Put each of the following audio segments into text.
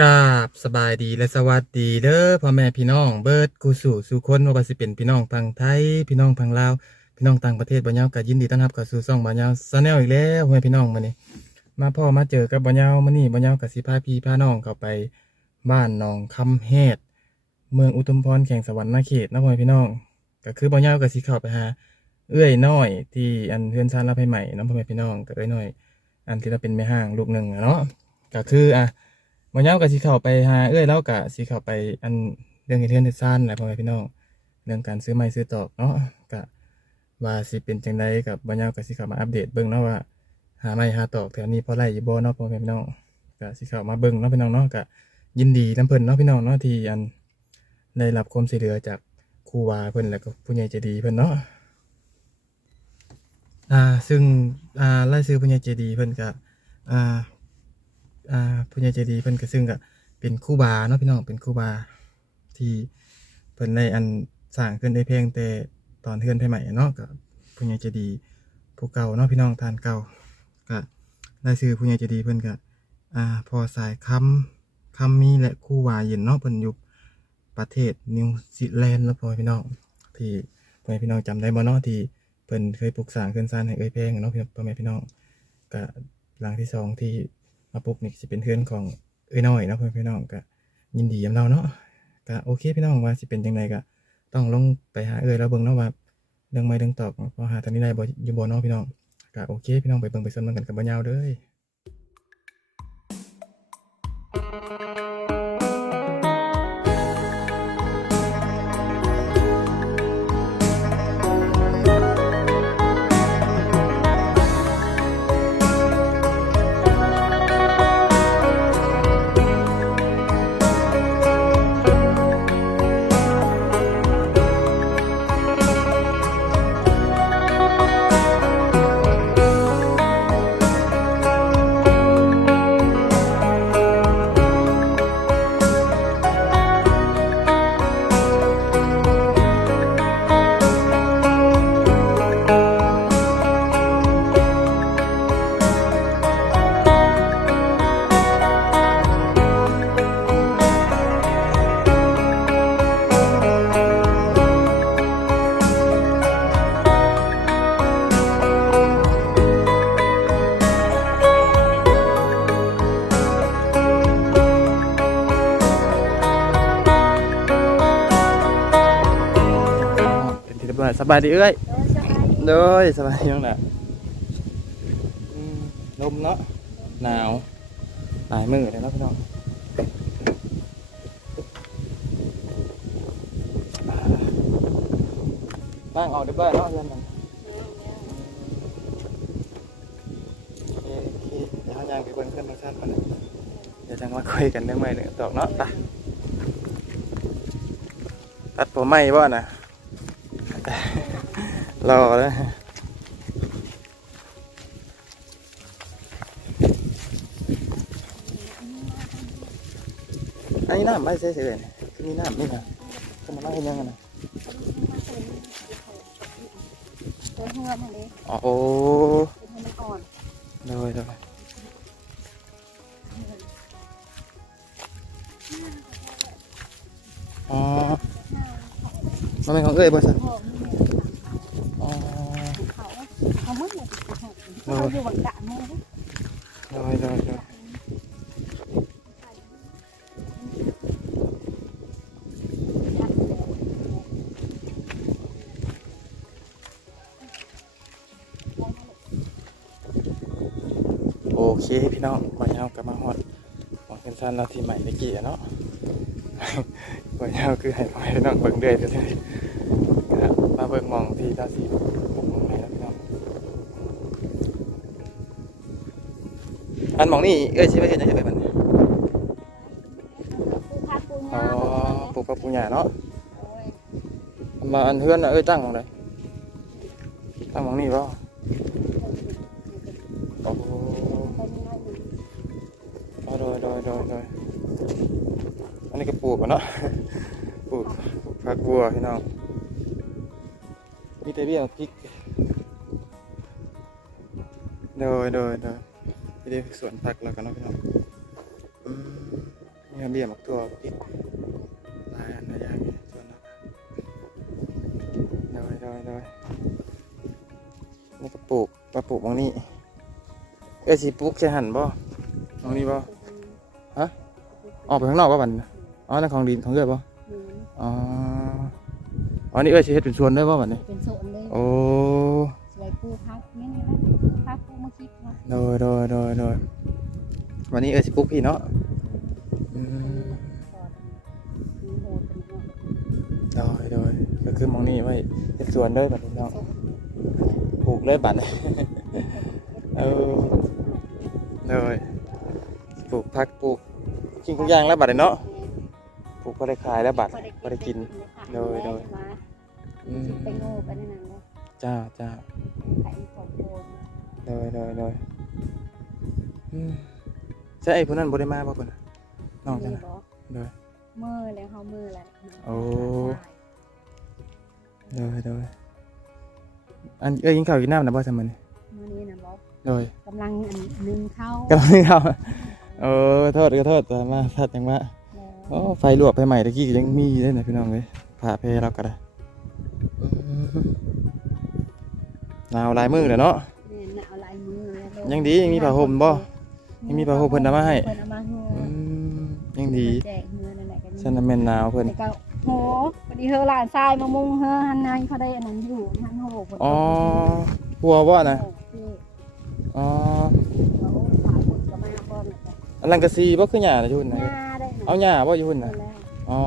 กราบสบายดีและสวัสดีเด้อพ่อแม่พี่น้องเบิร์ดกูสู่สู่คนว่าสิเป็นพี่น้องพังไทยพี่น้องพังลาวพี่น้องต่างประเทศบ่ยาวก็ยินดีต้อนรับเข้าสู่ช่องบ่ยาวซาแนลอีกแล้วพ่อแม่พี่น้องมื้อนี้มาพ่อมาเจอกับบ่ยาวมื้อนี้บ่ยาวก็สิพาพี่พาน้องเข้าไปบ้านหนองคำแฮดเมืองอุทุมพรแข่งสวรรค์นาเขตนะพ่อแม่พี่น้อง ก็คือบ่ยาวก็สิเข้าไปหาเอื้อยน้อย ที่อันเพื่อนชาติรับให้ใหม่น้องพ่อแม่พี่น้องก็เอื้อยน้อย อันที่เราเป็นแม่ห้างลูกหนึ่งเนาะก็คืออะ มันย้ากับสีเข้าไปหาเอ้อยแล้วกับสีเข้าไปอันเรื่องเฮ็ดเทือนเฮ็ดซ่านแหละพ่อแม่พี่น้องเรื่องการซื้อไม้ซื้อตอกเนาะก็ว่าสิเป็นจังไดกับบ่ยาวกับสิเข้ามาอัปเดตเบิ่งเนาะว่าหาไม้หาตอกแถวนี้พอไล่อยู่บ่เนาะพ่อแม่พี่น้องก็สิเข้ามาเบิ่งเนาะพี่น้องเนาะก็ยินดีนํเพิ่นเนาะพี่น้องเนาะที่อันได้รับความช่วยเหลือจากครูบาเพิ่นแล้วก็ผู้ใหญ่ใจดีเพิ่นเนาะอ่าซึ่งอ่าไล่ซื้อผู้ใหญ่ใจดีเพิ่นก็อ่า อ่าผู้ใหญ่ใจดีเพิ่นก็ซึ่งก็เป็นครู่บาเนาะพี่น้องเป็นครู่บาที่เพิ่นได้อันสร้างขึ้นได้เพียงแต่ตอนเทือนไทใหม่เนาะก็ผู้ใหญ่ใจดีผู้เก่าเนาะพี่น้องทานเก่าก็ไล่ซื้อผู้ใหญ่ใจดีเพิ่นก็อ่าพอสายคำคำมีและครู่บาเย็นเนาะเพิ่นอยู่ประเทศนิวซีแลนด์แล้วพอพี่น้องที่พ่อแม่พี่น้องจำได้บ่เนาะที่เพิ่นเคยปลูกสร้างขึ้นซ่านให้เอ้ยแพงเนาะพี่พ่อแม่พี่น้องก็หลังที่สองที่ มาปุ๊บนี่สิเป็นเพื่อนของเอ้ยน้อยนะเพื่อนพี่น้องก็ยินดีกับเราเนาะก็โอเคพี่น้องว่าสิเป็นยังไงก็ต้องลงไปหาเอ้ยแล้วเบิ่งเนาะว่าเรื่องไม่เรื่องตอบพอหาตอนนี้ได้บ่อยู่บ่เนาะพี่น้องก็โอเคพี่น้องไปเบิ่งไปสนมันกันกับบ่ยาวเด้อ สบายดีเอ้ยเด้ยสบายดีน้องน่ะลมเนาะหนาวหลายมือเลยนาะพี่น้องบ้างออกได้บ้างเนาะเพื่อนมันเดี๋ยวเขาย่างไปบิ่งเครื่องทางชั้นมาเลยเดี๋ยวจังมาคุยกันเรื่องใหม่เรื่งตอกเนาะไปตัดผมใหม่บ่น่ะ รอแล้วอันนี้น้ำไม่ใช่เสียเลยคือมีน้ำนี่นะจะมาเล่าให้ยังกันนะเดินเฮือนนั่นเองอ๋อโอ้เดินเฮือนก่อนเลยเลยอ๋อมันเป็นของเอ้ยบ่สิพ่อมีแม่ อ๋อ เขาเขามึงเลยเขา อยู่บังกะม่เด้เลยเลยเลยโอเคพี่น้องวันนี้เรากลับมาฮอดหมอเป็นสั้นเราทีใหม่ตะกี้เนาะวันนี้เราคือให้พ่อให้น้องเบิ่งเรื่อยๆเลยครับมาเบิ่งมองที่ตาสี อันหมองนี่เอ้ยใช่ไหมเห็นยังไงมันปูพักปูอ๋งาอปลูกกับปูหญ้าเนาะมาอันเฮือนน่ะเอ้ยตั้งหมองใดตั้งหมองนี่บ่โอ้โหอ๋อโดยโดยโดยโดยอันนี้ก็ปลูกอะเนาะปลูกปลูกผักบัวพี่น้องมีแต่เบี้ยพริกโดยโดยโดย มีแต่สวนผักแล้วกันเนาะพี่น้องอืมนี่มีเบี้ยหมักตัวอีกหลายอันหลายอย่างอยู่ส่วนนั้นโดยโดยโดยนี่ก็ปลูกมาปลูกตรงนี้เอ้ยสิปลูกใช่หันบ่ตรงนี้บ่ฮะออกไปข้างนอกบ่บัดนี้อ๋อนั่นของดินของเอ้ยบ่เหมือนอ๋ออ๋อนี่เอ้ยสิเฮ็ดเป็นสวนได้บ่บัดนี้เป็นโซนเล ยโดยโดยโดยวันนี้เอ้ยสิปลูกพี่เนาะอืมก่อนมีโหดเป็นหัวโดยโดยก็คือหมองนี้ไว้เป็นสวนเด้อบัดนี้เนาะโซนปลูกเลยบัดเออโดยปลูกผักปลูกกินทุกอย่างแล้วบัดนี้เนาะปลูกพอได้ขายแล้วบัดพอได้กินโดยโดยอืมไปโง่ไปนั่นน่ะเนาะจ้าจ้าไข่ของโคนโดยโดยโดยอืม ใช่ไอ้พวกนั้นบ่ได้มาบ่เพิ่นน่ะน้องจังมีน่ะบ่โดยมือแล้วเฮามือแล้วโอ้โดยโดยอันเอ้ยกินข้าวกินน้ำนะบ่ซั่นมื้อนี้มือนี้นะบ่โดยกำลังอันนึงเข้ากำลังเข้าเออโทษก็โทษแต่มาทัดจังว่าแล้วโอ้ไฟลวกไปใหม่ตะกี้ก็ยังมีอยู่เลยนะพี่น้องเลยผ่าเพเราก็ได้อืมหนาวหลายมื้อแล้วเนาะแม่น่ะเอาลายมือแล้วยังดียังมีผ้าห่มบ่ ยังมีผ้าห่มเพิ่นเอามาให้ เพิ่นเอามาให้อืมยังดีแจกเงินนั่นแหละกันฉันน่ะแม่นหนาวเพิ่นแต่ก็โหพอดีเฮอหลานทรายมามุงเฮอหันนายเขาได้อันนั้นอยู่หันโหเพิ่นอ๋อหัวบ่นะโอ้พี่อ๋อว่าโอ้ขายผลก็มาบ่น่ะจ้ะอันลังกะซีบ่คือหญ้านะอยู่หุ่นหนะญ้าได้น่ะเอาหญ้าบ่อยู่หุ่นนั่น่ะนแหละอ๋อ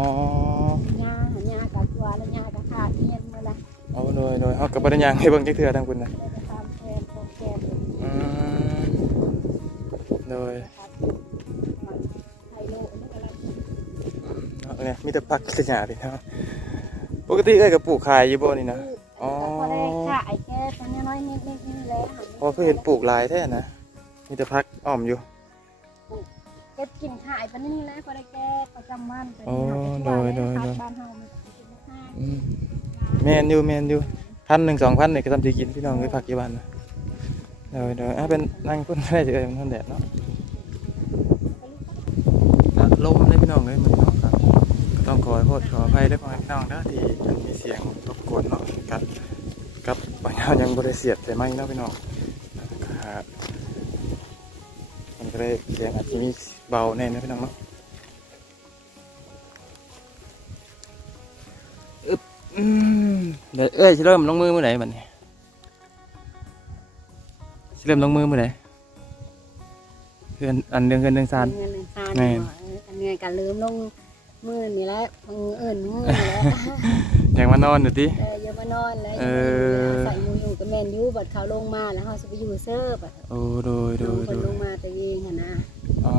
หญ้าหาหญ้ากับตัวแล้วหญ้ากับขาเทียนมาละเอาโดยโดยเฮาก็บ่ได้ย่างให้เบิ่งจักเทื่อทางคุณน่ะ โดยเนี่ยมีแต่ผักกินหญ้าดิเนะปกติเอ้ยก็ปลูกขายอยู่บ่นี่นะอ๋อพอได้ขายแค่ตอนนี้น้อยนิดนิดนี่แหละหันเพราะเพิ่นเห็นปลูกหลายแท้นะมีแต่ผักอ้อมอยู่เก็บกินขายปานนี้แหละพอได้แก้ประจำวันไปโอ้โดยโดยโดยแม่นอยู่แม่นอยู่พันหนึ่งสองพันเนี่ยก็ทำสิกินพี่น้องเคยผักกี่บ้านนะ เดี๋ยวเดี๋ยวอะเป็นนั่งคนได้จะเอ้ยมันท่นแดดเนาะลมได้พี่น้องเลยมันเนาะครับก็ต้องขอโทษขออภัยด้วยพ่อพี่น้องเด้อที่มันมีเสียงรบกวนเนาะกับกับปัญหายังบริเสียดใส่ไม้เนาะพี่น้องครับมันก็เลยเสียงอาจจะมีเบาแน่นะพี่น้องเนาะเอ้ยเริ่มลงมือเมื่อไหร่บัดนี้ สิเริ่มลงมือเมื่อไหร่เพื่อนอันเดือนเงินเดือนซาน เงินหนึ่งซานแม่นอันเงินการลืมลงมือนี่แหละมืออื่นมือนี่แหละยังมานอนอยู่ติ เอออย่ามานอนแล้วเออ ใส่หมูอยู่กับแมนยูบัดเขาลงมาแล้วเขาจะไปอยู่เซิร์ฟอะโอ้โดยโดน้องยคโดนยลงมาแต่เองอะนะอ๋อ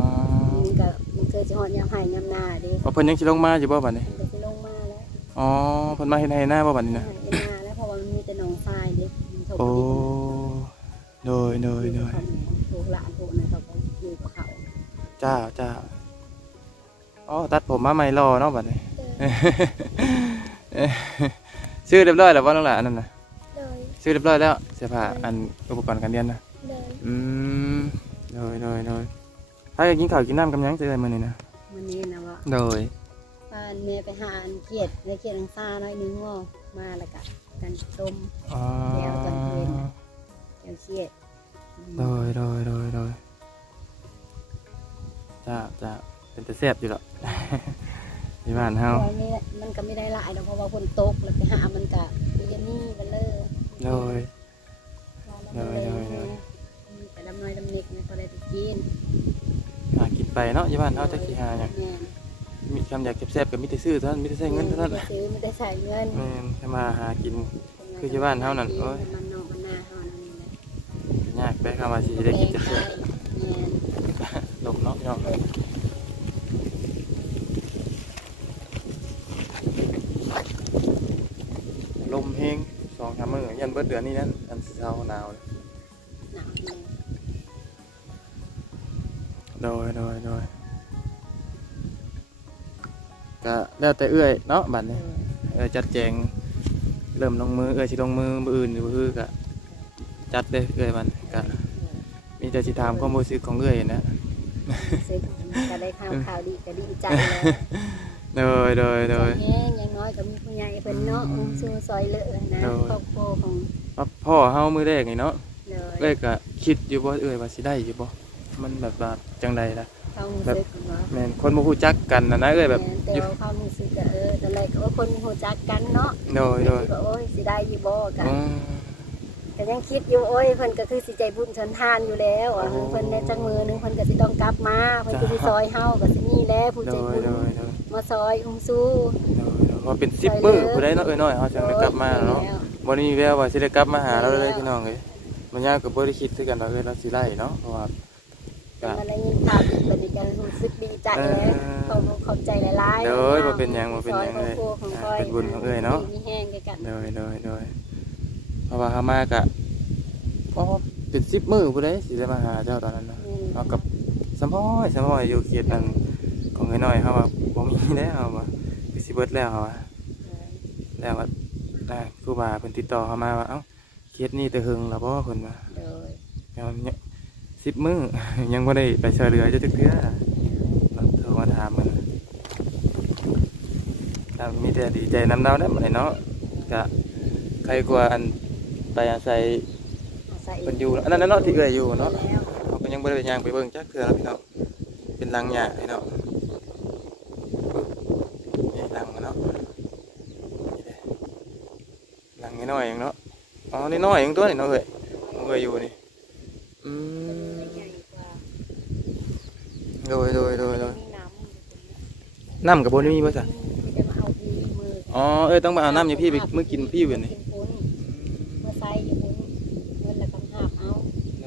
มันก็มันเคยจะหอดยามหายยามนาเดิเอาเพิ่นยังสิลงมาอยู่บ่บัดนี้มันก็จะลงมาแล้วอ๋อเพิ่นมาเฮ็ดให้หน้าบ่บัดนี้นะหายยามนาแล้วเพราะว่ามันมีแต่หนองทรายเด็กมันถกโอ้ดิน โดยโดยโดยถูกหลานถูกนะเขาก็อยู่กับเขาจ้าจ้าอ๋อตัดผมมาใหม่รอเนาะบัดนี้ ชื่อเรียบร้อยแล้วบ่น้องหล่ะอันนั้นน่ะเลยชื่อเรียบร้อยแล้วเสื้อผ้าอันอุปกรณ์การเรียนนะเลยอืมโดยโดยโดยถ้าอยากกินข้าวกินน้ำกำยังจะได้มื้อนี้นะมันนี่นะว่าโดยป้าแม่ไปหาอันเขียดในเขียดทางซ่าน้อยนึงว่ามาแล้วก็กันต้มอ๋อแล้วตอนเย็น แกงเขียดโดยโดยโดยโดยจ้าจ้าเป็นแต่แซ่บอยู่หรอก ที่บ้านเฮาตอนนี้มันก็ไม่ได้หลายดอกเพราะว่าฝนตกแล้วไปหามันก็เรียนนี่กันเลยโดยรอแล้วมันเลยโดยโดยแต่ลำน้อยลำเน็กเนี่ยพอได้ไปกินหากินไปเนาะที่บ้านเฮาจักสิหาหยังแม่นมีคำอยากเก็บแซ่บก็มีแต่ซื้อเท่านั้นมีแต่ใช้เงินเท่านั้นไม่ได้ซื้อไม่ได้ใส่เงินแม่นถ้ามาหากิน คือที่บ้านเฮานั่นโอ้ย มันนอ ยากได้คำว่าสิได้กินแซ่บแม่นๆลมเนาะพี่น้องลมแห้งสองสามมื้อยันเบิดเดือนนี้นั่นอันสิเช้าหนาวเลยหนาวแน่โดยโดยโดยก็แล้วแต่เอื้อยเนาะบัดนี้เออจัดแจงเริ่มลงมือเอื้อยสิลงมือมืออื่นอยู่คือก็ จัดเลยเอื้อยมันก็มีแต่สิถามความรู้สึกของเอื้อยนะรู้สึกก็ได้ข่าวข่าวดีก็ดีใจแล้วโดยโดยโดยใจแห้งอย่างน้อยก็มีผู้ใหญ่เพิ่นเนาะอุ้มสู้ซอยเหลือนะโดยครอบครัวของพ่อเฮามือแรกนี่เนาะเลยเอ้ยก็คิดอยู่บ่เอ้ยว่าสิได้อยู่บ่มันแบบว่าจังใดล่ะเขารู้สึกว่าแม่นคนบ่ฮู้จักกันนะนะเอ้ยแบบแต่ว่าความรู้สึกก็เออแต่แรกก็ว่าคนรู้จักกันเนาะโดยโดยก็โอ้ยสิได้อยู่บ่กัน อืมแต่ยังคิดอยู่โอ้ยเพิ่นก็คือสิใจบุญชนทานอยู่แล้วอะโอ้เพิ่นได้จังมือหนึงเพิ่นก็สิต้องกลับมาเพิ่นก็สิจ้ะซอยเฮาก็สิมีแล้วผู้โดใจยบุญโดยโดยมาซอยอุ้มสู้ โดยโดยว่าเป็น10มื้อผู้ใดเนาะเอ้ยน้อยเฮาจังได้กลับมาเนาะบ่ได้มีแววว่าสิได้กลับมาหาเราเลยพี่น้องเอ้ยมันยากก็บ่ได้คิดคือกันว่าเอ้ยเราสิไล่เนาะเพราะว่าก็ มันได้ยินข่าวดีเป็นการรู้สึกดีใจแล้วขอบขอบใจหลายๆโดยบ่เป็นหยังบ่เป็นหยังเลยซอครอบครัวของอ่าก้อยเป็นบุญของเอ้ยเนาะ มีแห้งกัน โดยโดยโดยเพ ราะว่าเฮามากะอ๋อเป็น10มื้อผู้ใดสิได้มาหาเจ้าตอนนั้นเนาะเอากับสมพอยสมพอยอยู่เขตอันของไอ้น้อยเขาว่าบ่มีแล้วเขาว่าคือสิเบิดแล้วเขาว่าแล้วว่าได้ครูบาเพิ่นติดต่อเขามาว่าเอ้าเขตนี้แต่หึงแล้วบ่เพิ่นว่าโดยแล้วเนี่ย10มื้อยังบ่ได้ไปช่วยเหลือจักเทื่อเราโทรมาถามมันแล้วมีแต่ดีใจนำเนาได้หมดเนาะก็ใครกว่าอัน ไปอาศัยอาศัยเพิ่นอยู่อันนั้นน่ะเนาะที่เอื้อยอยู่เนาะแล้วเขาก็ยังบ่ได้ไปย่างไปเบิ่งจักเทื่อแล้วพี่น้องเป็นหลังหญ้าพี่น้องนี่หลังมันเนาะนี่เด้หลังน้อยๆเองเนาะอ๋อนี่น้อยเองตัวนี่เนาะเอ้ยเอ้ยอยู่นี่อืมใหญ่กว่าโดยโดยโดยโดยมีน้ำน้ำกับบ่มีบ่จ้ะมีแต่มาเอาดีมืออ๋อเอ้ยต้องไปเอาน้ำอยู่พี่ไปมื้อกินพี่อยู่นี่กินปุ้นเมื่อใส่อยู่ปุ้นเงินแล้วก็หาบเอา เอ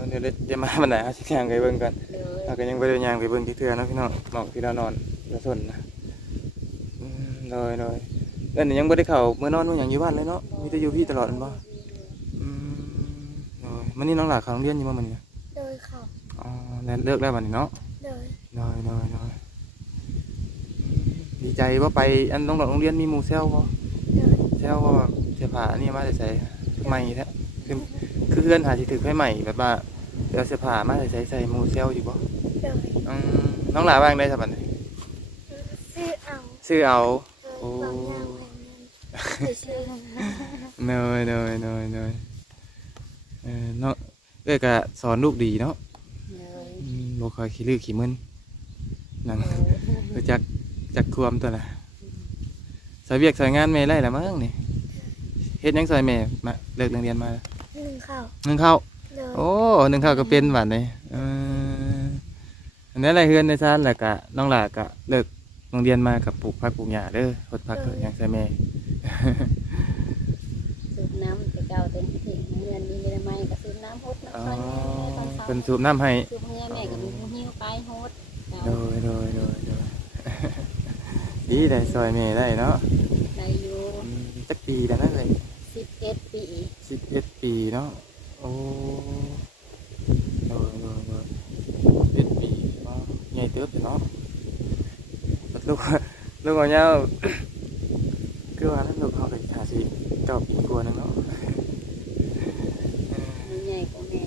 อ เออเออเดี๋ยวเดี๋ยวจะมาบันไดหาสิย่างไปเบิ่งกันเลยเราก็ยังบ่ได้ย่างไปเบิ่งที่เทื่อเนาะพี่น้องนอกที่เรานอนเราสนนะอืมโดยโดยเอ้ยนี่ยังบ่ได้เข้ามื้อนอนมื้อหยังอยู่บ้านเลยเนาะมีแต่อยู่พี่ตลอดแม่นบ่อืมโอ้ยมันนี่น้องหลาเข้าโรงเรียนอยู่บ่มันนี่โดยเขาอ๋อแล้วเลิกแล้วบัดนี้เนาะโดยน้อยน้อยน้อยดีใจว่าไปอันน้องหลาโรงเรียนมีหมู่เซลบ่โดยเซลว่าเสื้อผ้าอันนี่มาใส่ใหม่แท้คือคือเพื่อนหาสิถือให้ใหม่แบบว่า เอาเสื้อผ้ามาใส่ใส่หมู่เซลอยู่บ่โดยอืมน้องหลาว่างได้ซะบัดนี้ซื้อเอาซื้อเอา โดยความยาวแผ่นนั้นซื้อน้อยน้อยน้อยน้อยเออเนาะเอ้ยก็สอนลูกดีเนาะเลยอืมบ่ค่อยขี้ลือขี้มึนนั่นรู้จักจักความตัวละสายเวียกสายงานแม่ไล่ละมั้งนี่เฮ็ดหยังซอยแม่มาเลิกโรงเรียนมาหนึ่งข้าวนึ่งข้าว โดยโอ้นึ่งข้าวก็เป็นบัดนี่เอออันนั้นอะไรเฮือนในซานแล้วก็น้องหลาก็เลิกโรงเรียนมากับปลูกผักปลูกหญ้าเด้อพดผักเกิดหยังใส่แม่สูบน้ำแต่เก่าเต็มที่เงินมีอะไรไหมก็สูบน้ำพดน้ำอ๋อซอยตอนเช้าเพิ่นสูบน้ำให้สูบเงี้ยแม่ก็มีผู้หิ้วไปโฮดโดยโดยโดยโดยดีได้ซอยแม่ได้เนาะในอยู่อืมจักปีแล้วนั่นเลยสิบเอ็ดปีสิบเอ็ดปีเนาะ โอ้โดยโดยโดยสิบเอ็ดปีว่าใหญ่เติบอยู่เนาะแต่ลูก ลูกของ เนี้ยคือว่านั้นลูกเขาเลยหาสิเก้าปีกว่านึงเนาะมีใหญ่กว่าแม่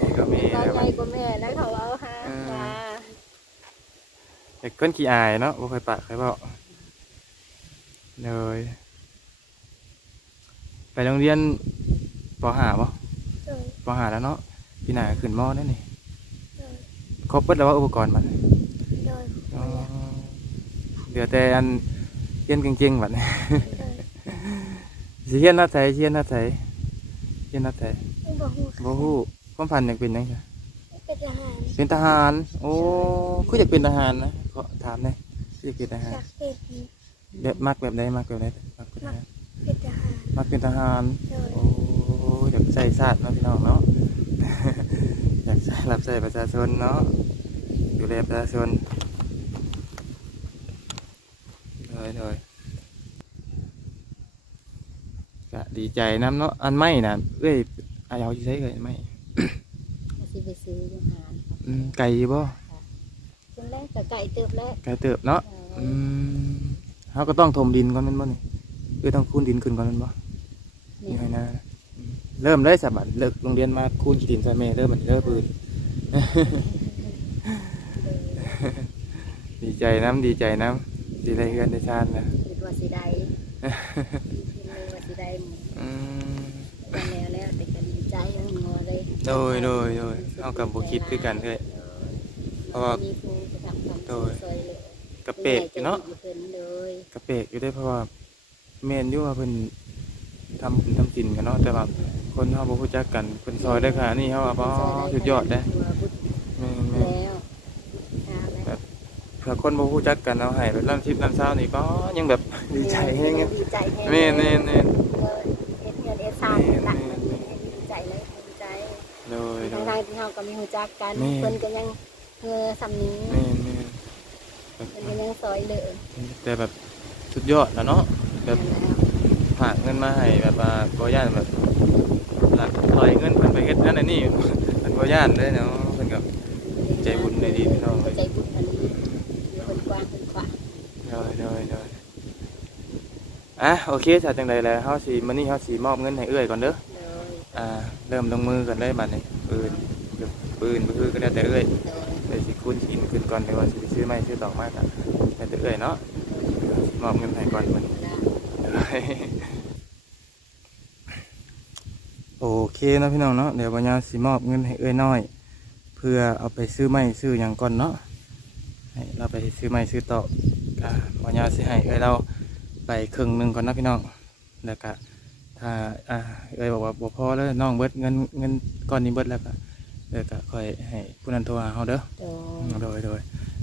นี่ก็มีตอนแบบใหว่าญ่กว่าแม่นะเขาเอาฮะว่าเด็กก้นขี้อายเนาะบ่เคยปะเคยบอกเลย ไปโรงเรียนปห้าบ่โดยปห้าแล้วเนาะพี่หนาขึ้นมอนั่นนี่โดยครบเบิดแล้วว่าอุปกรณ์มันโดยอ๋อเห ลือแต่อันเฮียนเก่งๆบัดนี้สิเฮียนนัดไสเฮียนนัดไสเฮียนนัดไสบ่ฮู้บ่ฮู้ความฝันอยากเป็นหยังไงเป็นทหารเป็นทหาร โอ้คืออยากเป็นทหารนะขอถามหน่อยคืออยากเป็นทหารจากเป็นแบบมักแบบใดมักแบบใดมักเป็นทหารเป็นทหารมักเป็นทหารโดยโอ้อยากใส่ชาติเนาะพี่น้องเนาะอยากใส่รับใส่ประชาชนเนาะดูแลประชาชนเล ยเลยก็ดีใจน้ำเนาะอันไม่นะเอ้ยอายเอาที่ใช้เลยไม่สิไปซื้ออยู่หารอืมไก่อยู่บ่คนแรกก็ไก่เติบแล้วไก่เติบเนาะอืมเขาก็ต้องถมดินก่อนแมันบ่นี่เอ้ยต้องคูนดินขึ้นก่อนแมันบ่นี่ไงนะอืมเริ่มเลยสับบัดเลิกโรงเรียนมาคูนดินใส่แม่เริ่มมันเริ่มปืนดีใจน้ำดีใจน้ำ ดีได้เฮือนได้ชาตินะคิดว่าสิได้คิดเลยว่าสิได้หมดอืมแล้วแล้วแต่ก็ดีใจทั้งงอเลยโดยโดยโดยเอากับบุคิดคือกันเลยเพราะว่ามีครูจะทำความโดยซอยเลยกระเปกอยู่เนาะเพิ่นเลยกระเปกอยู่ได้เพราะว่าเมนอยู่ว่าเพิ่นทำบุญทำกินกันเนาะแต่ว่าคนเฮาบ่รู้จักกันเพิ่นซอยได้ขนาดนี้เฮาว่าบ่สุดยอดเด้ ตัวบุญ แม่นแม่น แล้วตาแล้ว เผื่อคนบ่รู้จักกันเอาให้แบบลำทิพย์ลำเช้านี่ก็ยังแบบดีใจแฮงดีใจแฮงแม่นแม่นแม่นเลยเอ็ดเงินเอ็ดซานหนักดีใจเลยดีใจโดยโดทางยทางที่เฮาก็มีหูจักกันแม่ เพิ่นก็ยังเงอสำนี้แม่นแม่นเพิ่นก็ยังซอยเหลือแต่แบบสุดยอดแล้วเนาะแบบแล้วฝากเงินมาให้แบบว่าบ่ย่านแบบหลักลอยเงินเพิ่นไปเฮ็ดนั่นอันนี้ เพิ่นบ่ย่านเลยเนาะเพิ่นก็ใจบุญได้ดีพี่น้องใจบุญอันนี้มีคนกว้างคนขวาง โดยโดยโดย อะโอเคถ้าจังใดแล้วเฮาสิมื้อนี้เฮาสิมอบเงินให้เอื้อยก่อนเด้อเลยอ่าเริ่มลงมือกันเลยบัดนี้ปืนปืนบ่คือก็แล้วแต่เอื้อยเลยเดี๋ยวสิคูณสินขึ้นก่อนเดี๋ยวว่าสิไปซื้อไม้ซื้อตอกมากันแล้วแต่เอื้อยเนาะสิมอบเงินให้ก่อนมื้อนี้โอเคเนาะพี่น้องเนาะเดี๋ยววันนี้สิมอบเงินให้เอ้อยน้อย เพื่อเอาไปซื้อไม้ซื้ออย่างก่อนเนาะให้เราไปซื้อไม้ซื้อตอกอ่าวันนี้สิให้เอ้อยเรา ไปครึ่งหนึ่งก่อนนะพี่น้องแล้วก็ถ้าอ่าเอ้อยบอกว่าบ่พอแล้วน้องเบิดเงินเงินก้อนนี้เบิดแล้วก็เดี๋ยวก็ค่อยให้ผู้นั้นโทรหาเขาเด้อโดยโดยโดย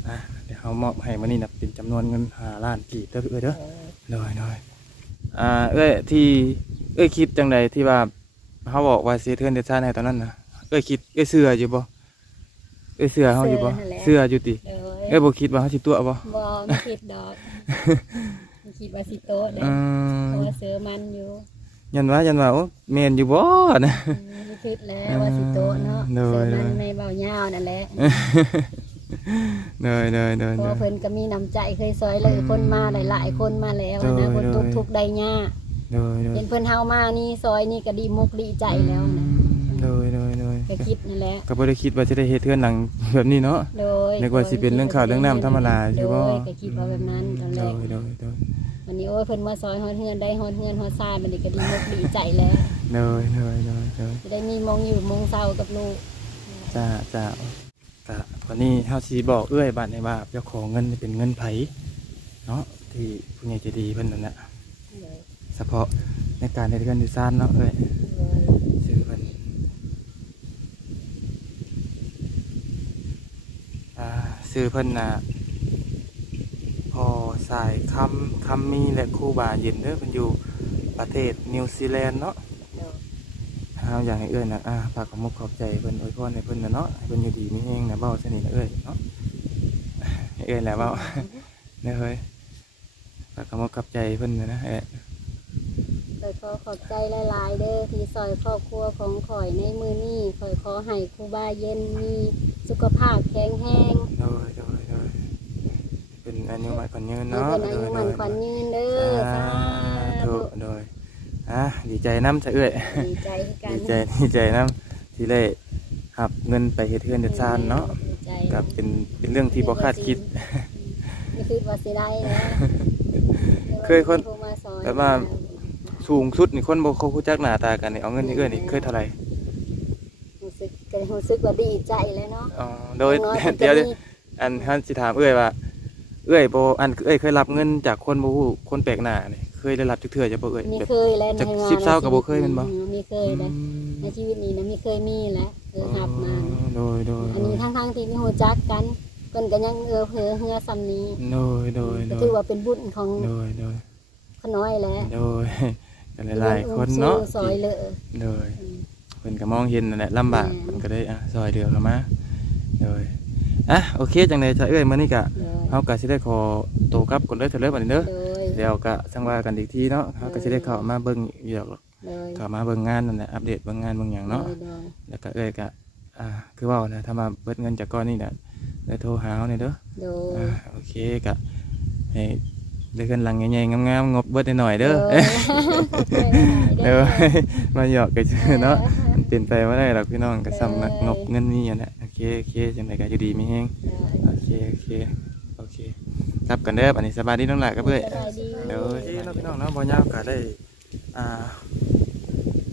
อะเดี๋ยวเขามอบให้มานี่นะเป็นจำนวนเงินหาล้านกีบเด้อเอ้อยเด้อโดยน้อยน้อยอ่าเอ้ยที่เอ้ยคิดจังใดที่ว่าเขาบอกว่าเสียเทือนเดชาในตอนนั้นนะเอ้ยคิดเอ้ยเสืออยู่บ่เอ้ยเสือเขาอยู่บ่เสืออยู่ติโดยเอ้ยบ่คิดว่าเขาสิตัวบ่บ่ไม่คิดดอกไม่ คิดว่าสิโตะเด้อืเพมราะว่าเสือมันอยู่ยันว่ายันว่าโอ้แม่นอยู่บ่นะอืมไม่คิดแล้วว่าสิโตะเนาะโดเสืยอโดมันยในเบาเหย้านั่นแหละเดยเดยเดยเพเดราะยเพิ่นก็มีน้ำใจเคยซอยเลยคนมาหลายๆคนมาแล้วนะโดยคนโดทุยกข์ทุกข์ได้ยากเดยเดยเห็นเพิ่นเฮามานี่ซอยนี่ก็ดีมุกดีใจแล้วนะเดยเดยเดย ก็คิดนั่นแหละก็บ่ได้คิดว่าจะได้เฮ็ดเทือนหลังแบบนี้เนาะโดยนึกว่าสิเป็นเรื่องข่าวเรื่องน้ำธรรมดาอยู่บ่โดยก็คิดว่าแบบนั้นตอนแรโดกยโดยโดยวันนี้โอ้ยเพิ่นมาซอยฮอดเฮือนได้ฮอดเฮือนฮอดทรายมันนี่ก็ดีมุกดีใจแล้ว โดยโดยโดยโดย จะได้มีมองอยู่มองเศร้ากับลูกจ้าจ้าก็วันนี้เฮาสิบอกเอื้อยบัดนี้ว่าเจ้าของเงินนี่เป็นเงินไผเนาะที่ผู้ใหญ่ใจดีเพิ่นนั่นแหละเลยเฉพาะในการเฮ็ดเงินดีซ่านเนาะเอ้ย เลย ชื่อเพิ่น อ่าชื่อเพิ่นน่ะพอสายคำคำมีและครูบาเย็นเด้อเพิ่นอยู่ประเทศนิวซีแลนด์เนาะเลยเฮาอยากให้เอ้ยนะอ่าฝากขอบมุกขอบใจเพิ่นอวยพรให้เพิ่นนะเนาะให้เพิ่นอยู่ดีมีแฮงนะเบ้าสนิทนะเอ้ยเนาะให้เอ้ยแหละเบ้าเด้อเฮ้ยฝากขอบมุกขอบใจเพิ่นนะนะเอ้ ยโดยขอขอบใจหลายๆเด้อที่ซอยครอบครัวของข่อยในมือนี้ข่อยขอให้ครูบาเย็นมีสุขภาพแข็งแรงโดยโดยโดยเป็นอายุมันคนยืนให้เนาะเป็นอาโดยุยโดมันยขวัญยืนเด้อสาสาธุธุโดยอะดีใจน้ำจะเอ้ยดีใจคือกันดีใจดีใจน้ำที่ได้หับเงินไปเฮ็ดเทือนเด็ดซานเนาะดีใจกับเป็นเป็นเรื่องที่บ่คาดคิดไม่คิดว่าสิได้นะเคยคนโทรมาซอยแบบว่า สูงสุดนี่คนบ่เขารู้จักหน้าตากันนี่เอาเงินนี่เอ้ยนี่เคยเท่าไหร่รู้สึกก็รู้สึกว่าดีใจเลยเนาะอ๋อโดยอางน้อเดี๋ยวมันเดี๋ยวก็มีอันท่านสิถามเอ้ยว่า เอ้ยบ่อันเอ้ยเคยรับเงินจากคนบ่ฮู้คนแปลกหน้านี่เคยได้รับจักเทื่อจะบ่เอ้ยมีแบบ เคยแล้วจากในสิบเศร้าก็บ่เคยแม่นบ่ อืมีเคยเลยในชีวิตนี้นะมีเคยมีแหล้วเออหับมา โดยโดยอันนี้ทั้งทั้งๆที่ไม่หูจักกันเพิ่นก็ยังเออเผลอเฮือซ้ำนี้โดยโดยโดก็ยถือว่าเป็นบุญของโดยโดยขน้อยแหล้วโดย กันหลายๆคนเนาะซอยเลยโดยเพิ่นก็มองเห็นนั่นแหละลำบากแม่เพิ่นก็ได้อะซอยเดือเข้ามาโดยอะโอเคจังได๋จ้ะเอ้ยมื้อนี้ก็เลยเฮาก็สิได้ขอตัวกลับก่อนเด้อเถอะเด้อบัดนี้เด้อเลยเดี๋ยวก็สังว่ากันอีกทีเนาะเฮาก็สิได้เข้ามาเบิ่งอีกดอกเลยเข้ามาเบิ่งงานนั่นแหละอัปเดตเบิ่งงานเบิ่งหยังเนาะเลยเลยแล้วก็เอ้ยก็อ่าคือเว่านะถ้ามาเบิดเงินจากก้อนนี่น่ะได้โทรหาเอาเนี่ยเด้อโดอ่ายโอเคก็ให้ ได้เงินหลังใหญ่ๆงามๆงบเบิดหน่อยๆเด้อเออเด้อมาหยอกกันเนาะมันเปลี่ยนไปบ่ได้หรอกพี่น้องก็ซ้ำงบเงินนี่อะนะโอเคโอเคจังไดก็อยู่ดีมีแฮงโอเคโอเคโอเคครับกันเด้ออันนี้สบายดีน้องหลายก็เพื่อยสบายดีเดี๋ยวที่น้องพี่น้องเนาะบ่ยาวก็ได้อ่า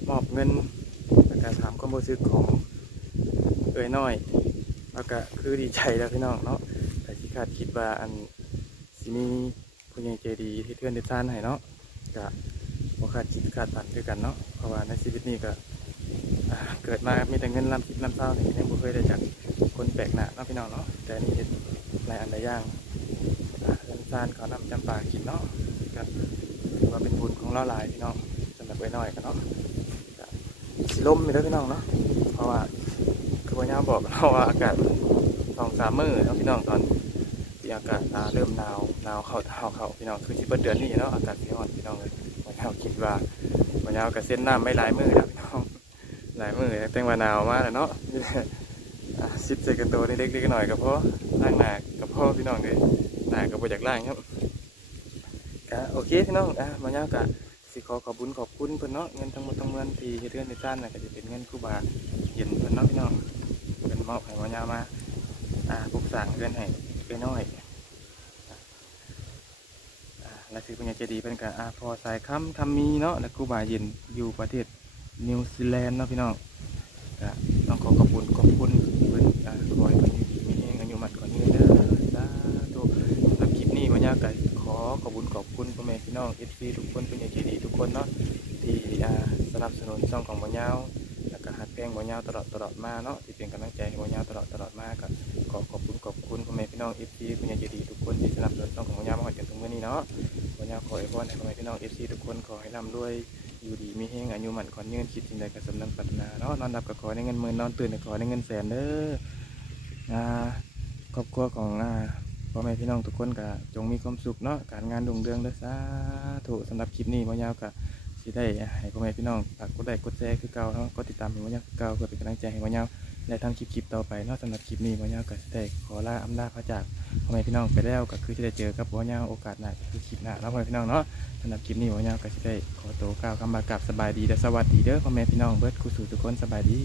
มอบเงินแล้วก็ถามความรู้สึกของเอ้ยน้อยแล้วก็คือดีใจแล้วพี่น้องเนาะแต่ที่คาดคิดว่าอันสิมี ผู้ใหญ่ใจดีที่เทือนได้ทานให้เนาะก็บ่คาดคิดคาดฝันด้วยกันเนาะเพราะว่าในชีวิตนี้ก็เกิดมามีแต่เงินลำคิดลำเศร้านี่ยังบ่เคยได้จากคนแปลกหน้าเนาะพี่น้องเนาะแต่อันนี่เฮ็ดหลายอันหลายอย่างอ่าเงินทานเขานำจำปากินเนาะก็ถือว่าเป็นบุญของเราหลายพี่น้องสำหรับไว้น้อยกันเนาะสิลมไปเด้อพี่น้องเนาะเพราะว่าคือพ่อย่าบอกเราว่าอากาศสองสามมื้อเนาะพี่น้องตอน อากาศาเริ่มหนาวหนาวเข้าเท้าเข้าพี่น้องคือที่เปิดเดือนนี้เนาะอากาศสิร้อนพี่น้องเลยพ่อย่าคิดว่าพ่อย่าก็เส้นน้ำไม่หลายมือแล้วพี่น้องหลายมือแต่งว่าหนาวมากแล้วเนาะสิบเซกันโตวนี่เล็กๆหน่อยก็พอล่างหนาก็พอพี่น้องเลยหนาก็บ่อยากล่างครับก็โอเคพี่น้องอะมาเนาะก็สิขอขอบคุญขอบคุณเพิ่นเนาะเงินทั้งหมดทั้งมวลที่เดเรือนในซ่านน่ะก็จะเป็นเงินครูบาเย็นเพิ่นเนาะพี่น้องเพิ่นมอบให้มาเนาะมาอ่าปลูกสร้างเรือนให้ไปน้อยอ่า และสิเพิ่นอยากจดีเพิ่นก็อ่าพอสายคำทำมีเนาะและครูบาเย็นอยู่ประเทศนิวซีแลนด์เนาะพี่น้องก็ต้องขอขอบคุณขอบคุณเพื่อนอ่าขอให้เพื่อนอยู่ดีมีอายุมันก่อนนี้เด้อสาธุสำหรับคลิปนี้วันนี้ก็ขอขอบคุณขอบคุณพ่อแม่พี่น้องเอฟซีทุกคนเป็นอย่างดีทุกคนเนาะที่อ่าสนับสนุนช่องของบ่ยาวแล้วก็หักแพงบ่ยาวตลอดตลอดมาเนาะที่เป็นกำลังใจให้บ่ยาวตลอดตลอดมาก็ ขอขอบคุณขอบคุณพ่อแม่พี่น้องเอฟซีเป็นอย่างดีทุกคนที่สนับสนุนช่องของบ่ยามาจนถึงมื้อนี้เนาะบ่ยาขอให้พรให้พ่อแม่พี่น้องเอฟซีทุกคนขอให้ร่ำรวยอยู่ดีมีแห้งอายุหมันขอนเงินคิดสิ่งใดก็สมนังปรารถนาเนาะนอนหลับก็ขอได้เงินหมื่นนอนตื่นก็ขอได้เงินแสนเด้ออ่าครอบครัวของอ่าพ่อแม่พี่น้องทุกคนก็จงมีความสุขเนาะการงานรุ่งเรืองเด้อสาธุสำหรับคลิปนี้มายาวก็สิได้ให้พ่อแม่พี่น้องฝากกดไลค์กดแชร์คือเก่าเนาะกดติดตามให้มายาคือเก่าเพื่อเป็นกำลังใจให้มายา และทำคลิปคลิปต่อไปนอกสำหรับคลิปนี้มายาวก็สิได้ขอลาอำลาพระจากพ่อแม่พี่น้องไปแล้วก็คือจะได้เจอกับมายาวโอกาสหน้าก็คือคลิปหน้าแล้วพ่อแม่พี่น้องเนาะสำหรับคลิปนี้วันนี้ก็จะได้ขอตัวกล่าวคำบากลับสบายดีและสวัสดีเด้อพ่อแม่พี่น้องเบิร์ดคู่สู่ทุกคนสบายดี